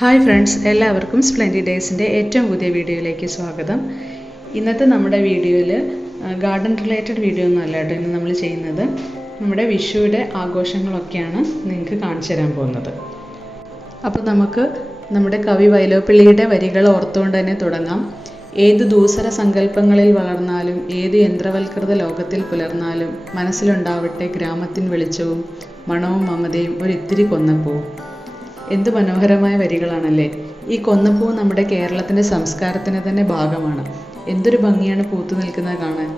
Hi friends, എല്ലാവർക്കും splendid ഡേയ്സിൻ്റെ ഏറ്റവും പുതിയ വീഡിയോയിലേക്ക് സ്വാഗതം. ഇന്നത്തെ നമ്മുടെ വീഡിയോയിൽ ഗാർഡൻ റിലേറ്റഡ് വീഡിയോ ഒന്നും അല്ല കേട്ടോ ഇന്ന് നമ്മൾ ചെയ്യുന്നത്. നമ്മുടെ വിഷുവിടെ ആഘോഷങ്ങളൊക്കെയാണ് നിങ്ങൾക്ക് കാണിച്ചു തരാൻ പോകുന്നത്. അപ്പോൾ നമുക്ക് നമ്മുടെ കവി വൈലോപ്പിള്ളിയുടെ വരികൾ ഓർത്തുകൊണ്ട് തന്നെ തുടങ്ങാം. ഏത് ദൂസര സങ്കല്പങ്ങളിൽ വളർന്നാലും ഏത് യന്ത്രവൽകൃത ലോകത്തിൽ പുലർന്നാലും മനസ്സിലുണ്ടാവട്ടെ ഗ്രാമത്തിൻ വെളിച്ചവും മണവും മമതയും ഒരിത്തിരി കൊന്നപ്പൂവും. എന്ത് മനോഹരമായ വരികളാണല്ലേ. ഈ കൊന്നപ്പൂ നമ്മുടെ കേരളത്തിൻ്റെ സംസ്കാരത്തിന് തന്നെ ഭാഗമാണ്. എന്തൊരു ഭംഗിയാണ് പൂത്തു നിൽക്കുന്നത് കാണാൻ.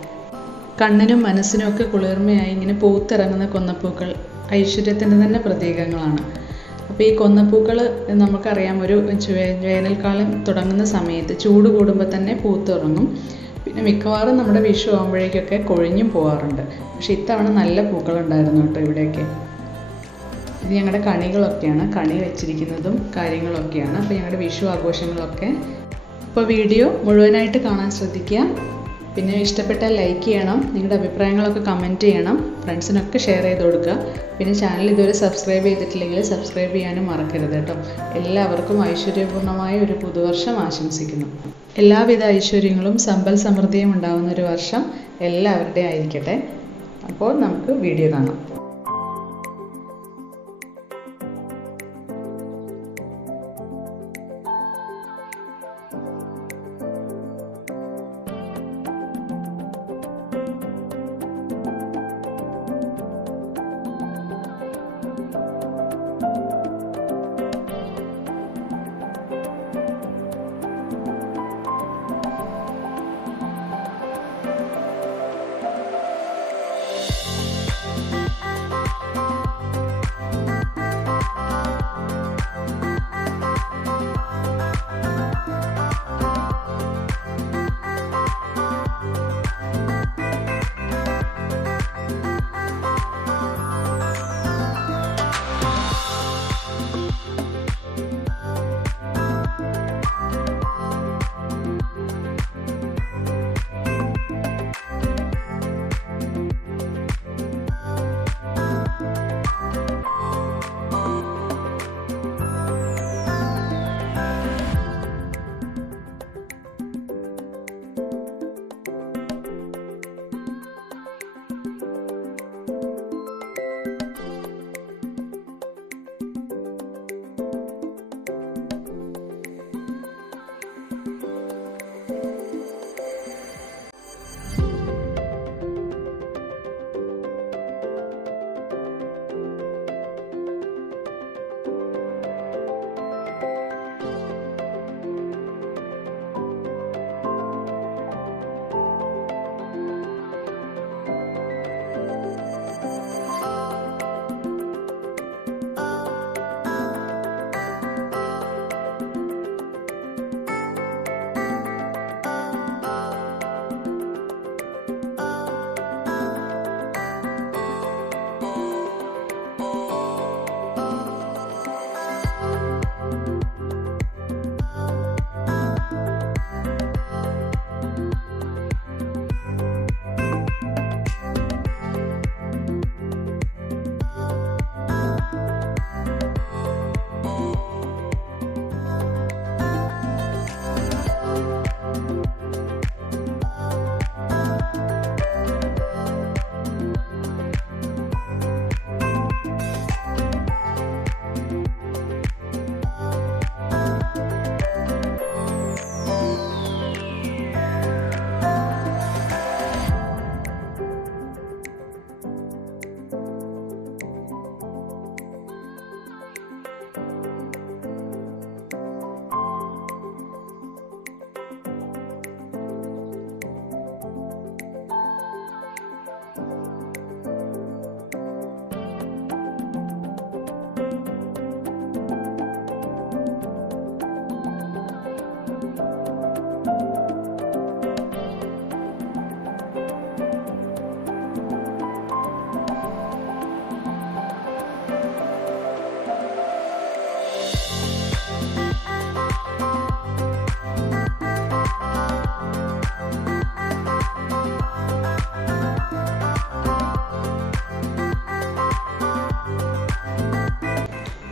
കണ്ണിനും മനസ്സിനും ഒക്കെ കുളിർമയായി ഇങ്ങനെ പൂത്തിറങ്ങുന്ന കൊന്നപ്പൂക്കൾ ഐശ്വര്യത്തിൻ്റെ തന്നെ പ്രതീകങ്ങളാണ്. അപ്പോൾ ഈ കൊന്നപ്പൂക്കൾ നമുക്കറിയാം, ഒരു വേനൽക്കാലം തുടങ്ങുന്ന സമയത്ത് ചൂട് കൂടുമ്പോൾ തന്നെ പൂത്തുറങ്ങും. പിന്നെ മിക്കവാറും നമ്മുടെ വിഷു ആകുമ്പോഴേക്കൊക്കെ കൊഴിഞ്ഞും പോകാറുണ്ട്. പക്ഷേ ഇത്തവണ നല്ല പൂക്കളുണ്ടായിരുന്നു കേട്ടോ ഇവിടെയൊക്കെ. ഇത് ഞങ്ങളുടെ കണികളൊക്കെയാണ്, കണി വെച്ചിരിക്കുന്നതും കാര്യങ്ങളൊക്കെയാണ്. അപ്പോൾ ഞങ്ങളുടെ വിഷു ആഘോഷങ്ങളൊക്കെ. അപ്പോൾ വീഡിയോ മുഴുവനായിട്ട് കാണാൻ ശ്രദ്ധിക്കുക. പിന്നെ ഇഷ്ടപ്പെട്ടാൽ ലൈക്ക് ചെയ്യണം, നിങ്ങളുടെ അഭിപ്രായങ്ങളൊക്കെ കമൻറ്റ് ചെയ്യണം, ഫ്രണ്ട്സിനൊക്കെ ഷെയർ ചെയ്ത് കൊടുക്കുക. പിന്നെ ചാനൽ ഇതുവരെ സബ്സ്ക്രൈബ് ചെയ്തിട്ടില്ലെങ്കിൽ സബ്സ്ക്രൈബ് ചെയ്യാനും മറക്കരുത് കേട്ടോ. എല്ലാവർക്കും ഐശ്വര്യപൂർണ്ണമായ ഒരു പുതുവർഷം ആശംസിക്കുന്നു. എല്ലാവിധ ഐശ്വര്യങ്ങളും സമ്പൽ സമൃദ്ധിയും ഉണ്ടാകുന്ന ഒരു വർഷം എല്ലാവരുടെയും ആയിരിക്കട്ടെ. അപ്പോൾ നമുക്ക് വീഡിയോ കാണാം.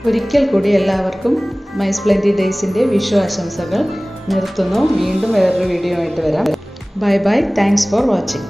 ഒരിക്കൽ കൂടി എല്ലാവർക്കും മൈ സ്പ്ലെൻഡിഡ് ഡേയ്സിൻ്റെ വിഷു ആശംസകൾ നിർത്തുന്നു. വീണ്ടും വേറൊരു വീഡിയോ ആയിട്ട് വരാം. Bye bye. Thanks for watching.